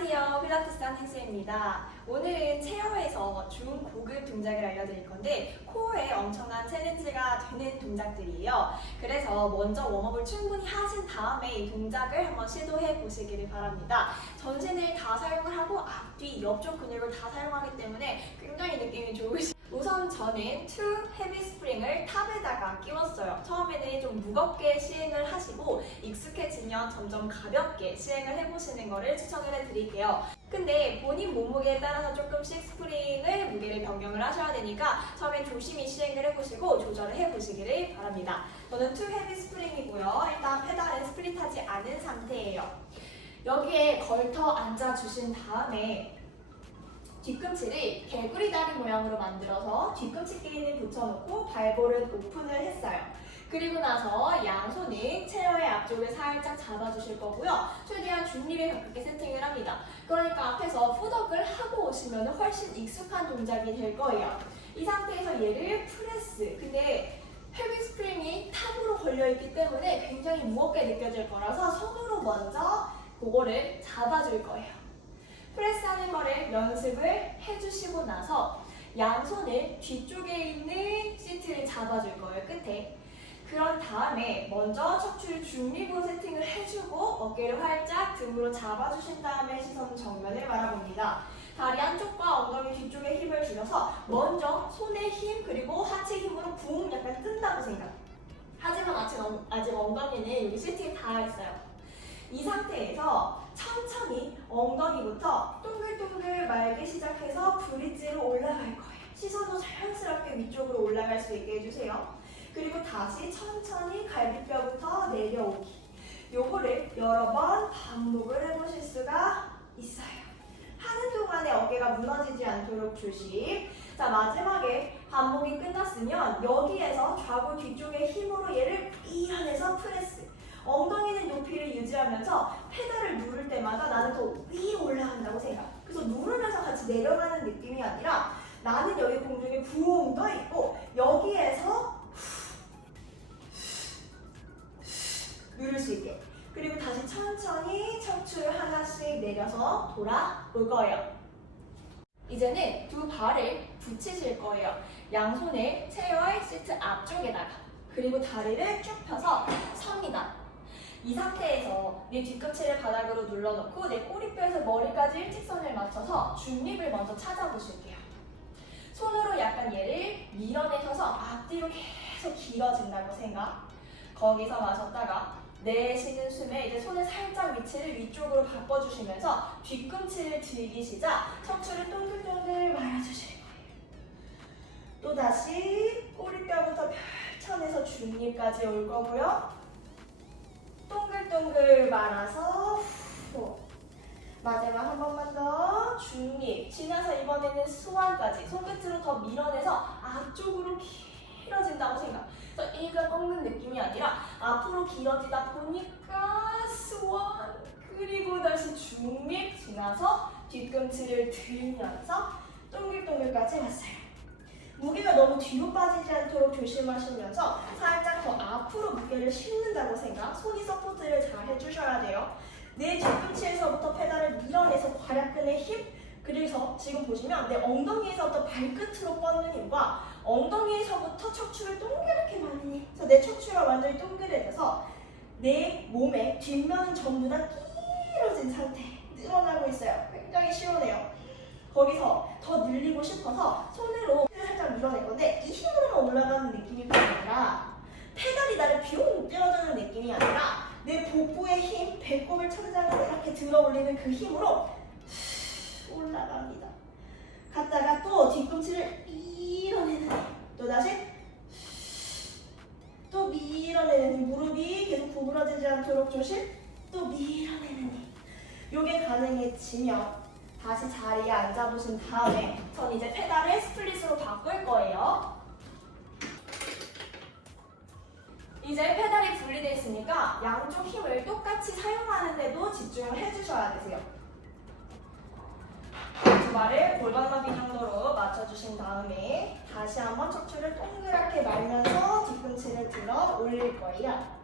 안녕하세요. 필라테스 한혜수입니다. 오늘은 체어에서 중고급 동작을 알려드릴 건데 코어에 엄청난 챌린지가 되는 동작들이에요. 그래서 먼저 웜업을 충분히 하신 다음에 이 동작을 한번 시도해 보시기를 바랍니다. 전신을 다 사용을 하고 앞뒤, 옆쪽 근육을 다 사용하기 때문에 굉장히 느낌이 좋으시 우선 저는 투 헤비 스프링을 탑에다가 끼웠어요. 처음에는 좀 무겁게 시행을 하시고 익숙해지면 점점 가볍게 시행을 해보시는 거를 추천을 해드릴게요. 근데 본인 몸무게에 따라서 조금씩 스프링을 무게를 변경을 하셔야 되니까 처음엔 조심히 시행을 해보시고 조절을 해보시기를 바랍니다. 저는 투 헤비 스프링이고요. 일단 페달은 스플릿하지 않은 상태예요. 여기에 걸터 앉아주신 다음에 뒤꿈치를 개구리 다리 모양으로 만들어서 뒤꿈치 끼리는 붙여놓고 발볼은 오픈을 했어요. 그리고 나서 양손은 체어의 앞쪽을 살짝 잡아주실 거고요. 최대한 중립에 가깝게 세팅을 합니다. 그러니까 앞에서 푸덕을 하고 오시면 훨씬 익숙한 동작이 될 거예요. 이 상태에서 얘를 프레스. 근데 헤비 스프링이 탑으로 걸려있기 때문에 굉장히 무겁게 느껴질 거라서 손으로 먼저 그거를 잡아줄 거예요. 프레스하는 거를 연습을 해주시고 나서 양손을 뒤쪽에 있는 시트를 잡아줄 거예요, 끝에. 그런 다음에 먼저 척추를 중립으로 세팅을 해주고 어깨를 활짝 등으로 잡아주신 다음에 시선 정면을 바라봅니다. 다리 한쪽과 엉덩이 뒤쪽에 힘을 줄여서 먼저 손의 힘 그리고 하체 힘으로 붕 약간 뜬다고 생각. 하지만 아직, 엉- 아직 엉덩이는 여기 시트에 닿아 있어요. 이 상태에서 천천히 엉덩이부터 동글동글 말기 시작해서 브릿지로 올라갈 거예요. 시선도 자연스럽게 위쪽으로 올라갈 수 있게 해주세요. 그리고 다시 천천히 갈비뼈부터 내려오기. 요거를 여러 번 반복을 해보실 수가 있어요. 하는 동안에 어깨가 무너지지 않도록 조심. 자, 마지막에 반복이 끝났으면 여기에서 좌우 뒤쪽의 힘으로 얘를 밀 누를 수 있게. 그리고 다시 천천히 척추를 하나씩 내려서 돌아올 거예요. 이제는 두 발을 붙이실 거예요. 양손을 체어의 시트 앞쪽에다가 그리고 다리를 쭉 펴서 섭니다. 이 상태에서 내 뒤꿈치를 바닥으로 눌러놓고 내 꼬리뼈에서 머리까지 일직선을 맞춰서 중립을 먼저 찾아보실게요. 손으로 약간 얘를 밀어내셔서 앞뒤로 계속 길어진다고 생각. 거기서 마셨다가 내쉬는 숨에 이제 손을 살짝 위치를 위쪽으로 바꿔주시면서 뒤꿈치를 들기 시작 척추를 동글동글 말아주실 거예요. 또 다시 꼬리뼈부터 펼쳐내서 중립까지 올 거고요. 동글동글 말아서 후. 마지막 한 번만 더 중립 지나서 이번에는 수완까지 손끝으로 더 밀어내서 앞쪽으로 길 어진다고 생각. 그래서 일가 꺾는 느낌이 아니라 앞으로 길어지다 보니까 수완 그리고 다시 중립 지나서 뒤꿈치를 들면서 동글동글까지 왔어요. 무게가 너무 뒤로 빠지지 않도록 조심하시면서 살짝 더 앞으로 무게를 실는다고 생각. 손이 서포트를 잘 해주셔야 돼요. 내 뒤꿈치에서부터 페달을 밀어내서 괄약근의 힘. 그래서 지금 보시면 내 엉덩이에서부터 발끝으로 뻗는 힘과 엉덩이에서부터 척추를 동그랗게 힘 그래서 내 척추가 완전히 동그래져서 내 몸의 뒷면은 전부 다 길어진 상태 늘어나고 있어요 굉장히 시원해요 거기서 더 늘리고 싶어서 손으로 살짝 밀어낼 건데 이 힘으로만 올라가는 느낌이 아니라 페달이 나를 비용 떼어주는 느낌이 아니라 내 복부의 힘, 배꼽을 천장으로 이렇게 들어 올리는 그 힘으로 올라갑니다. 갔다가 또 뒤꿈치를 조심. 또 밀어내는 힘. 요게 가능해지면 다시 자리에 앉아보신 다음에 전 이제 페달을 스플릿으로 바꿀 거예요. 이제 페달이 분리되어 있으니까 양쪽 힘을 똑같이 사용하는데도 집중을 해주셔야 되세요. 두 발을 골반너비 정도로 맞춰주신 다음에 다시 한번 척추를 동그랗게 말면서 뒤꿈치를 들어 올릴 거예요.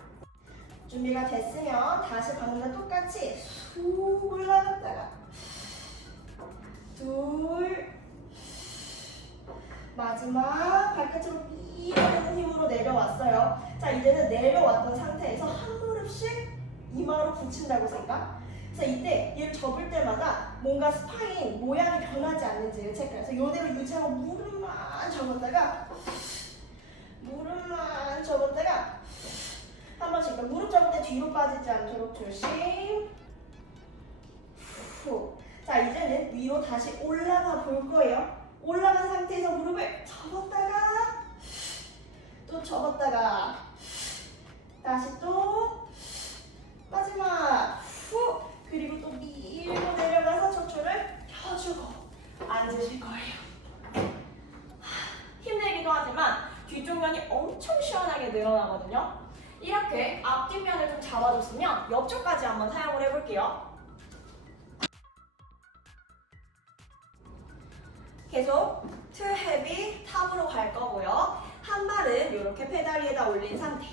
준비가 됐으면 다시 방금과 똑같이 후 올라갔다가 둘 마지막 발끝으로 삐하는 힘으로 내려왔어요. 자 이제는 내려왔던 상태에서 한 무릎씩 이마로 붙인다고 생각. 그래서 이때 얘를 접을 때마다 뭔가 스파인 모양이 변하지 않는지를 체크해서 이대로 유지하고 무릎만 접었다가 무릎만 접었다가 뒤로 빠지지 않도록 조심. 후. 자 이제는 위로 다시 올라가 볼 거예요. 올라간 상태에서 무릎을 접었다가 또 접었다가 다시 또 마지막 후 그리고 또 밀고 내려가서 척추를 펴주고 앉으실 거예요. 하, 힘들기도 하지만 뒤쪽 면이 엄청 시원하게 늘어나거든요. 이렇게 앞뒷면을 좀 옆쪽까지 한번 사용을 해볼게요. 계속 투 헤비 탑으로 갈 거고요. 한 발은 이렇게 페달 위에다 올린 상태.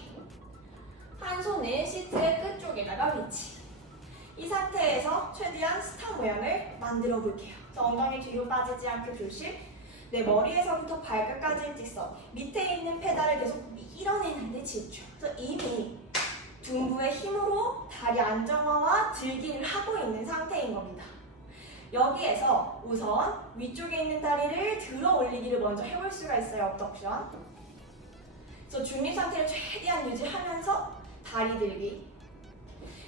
한 손은 시트의 끝쪽에다가 위치. 이 상태에서 최대한 스타 모양을 만들어 볼게요. 자, 엉덩이 뒤로 빠지지 않게 조심. 내 머리에서부터 발끝까지의 직선. 밑에 있는 페달을 계속 밀어내는데 집중. 그래서 이미 둔부의 힘으로 다리 안정화와 들기를 하고 있는 상태인 겁니다. 여기에서 우선 위쪽에 있는 다리를 들어 올리기를 먼저 해볼 수가 있어요. 업덕션. 그래서 중립 상태를 최대한 유지하면서 다리 들기.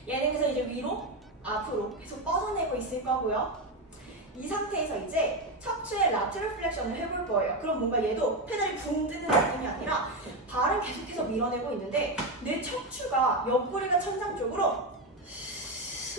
얘는 그래서 이제 위로 앞으로 계속 뻗어내고 있을 거고요. 이 상태에서 이제 척추의 라테럴 플렉션을 해볼 거예요. 그럼 뭔가 얘도 페달이 붕 뜨는 느낌이 아니라 발은 계속해서 밀어내고 있는데 내 척추가 옆구리가 천장 쪽으로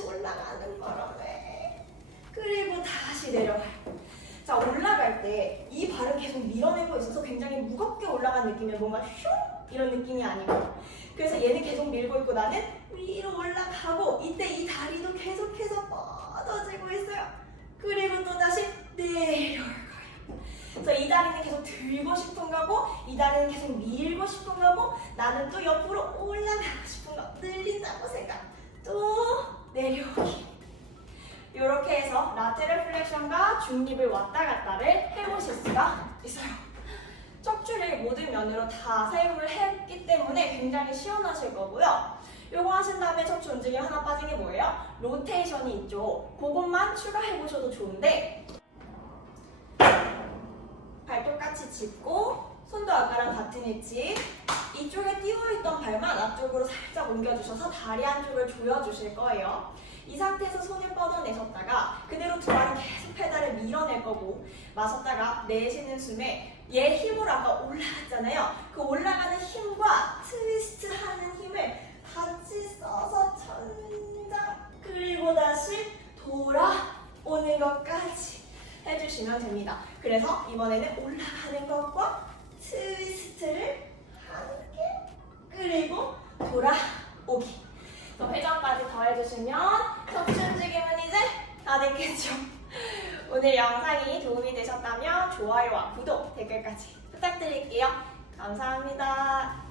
올라가는 바람에 그리고 다시 내려가요. 자 올라갈 때 이 발은 계속 밀어내고 있어서 굉장히 무겁게 올라간 느낌이에요. 뭔가 슝 이런 느낌이 아니고 그래서 얘는 계속 밀고 있고 나는 위로 올라가고 이때 이 다리도 계속해서 뻗어지고 있어요. 그리고 또 다시 내려올 거예요. 그래서 이 다리는 계속 들고 싶은 거고 이 다리는 계속 밀고 싶은 거고 나는 또 옆으로 올라가고 싶은 거 늘린다고 생각. 또 내려오기. 이렇게 해서 라테럴 플렉션과 중립을 왔다 갔다를 해보실 수가 있어요. 척추를 모든 면으로 다 사용을 했기 때문에 굉장히 시원하실 거고요. 요거 하신 다음에 척추 움직임 하나 빠진 게 뭐예요? 로테이션이 있죠. 그것만 추가해 보셔도 좋은데 발톱 같이 짚고 손도 아까랑 같은 위치 이쪽에 띄워있던 발만 앞쪽으로 살짝 옮겨주셔서 다리 한쪽을 조여주실 거예요. 이 상태에서 손을 뻗어내셨다가 그대로 두 발은 계속 페달을 밀어낼 거고 마셨다가 내쉬는 숨에 얘 힘으로 아까 올라갔잖아요. 그 올라 해주시면 됩니다. 그래서 이번에는 올라가는 것과 트위스트를 함께 그리고 돌아오기 또 회전까지 더해주시면 척추 움직임은 이제 다 됐겠죠. 오늘 영상이 도움이 되셨다면 좋아요와 구독, 댓글까지 부탁드릴게요. 감사합니다.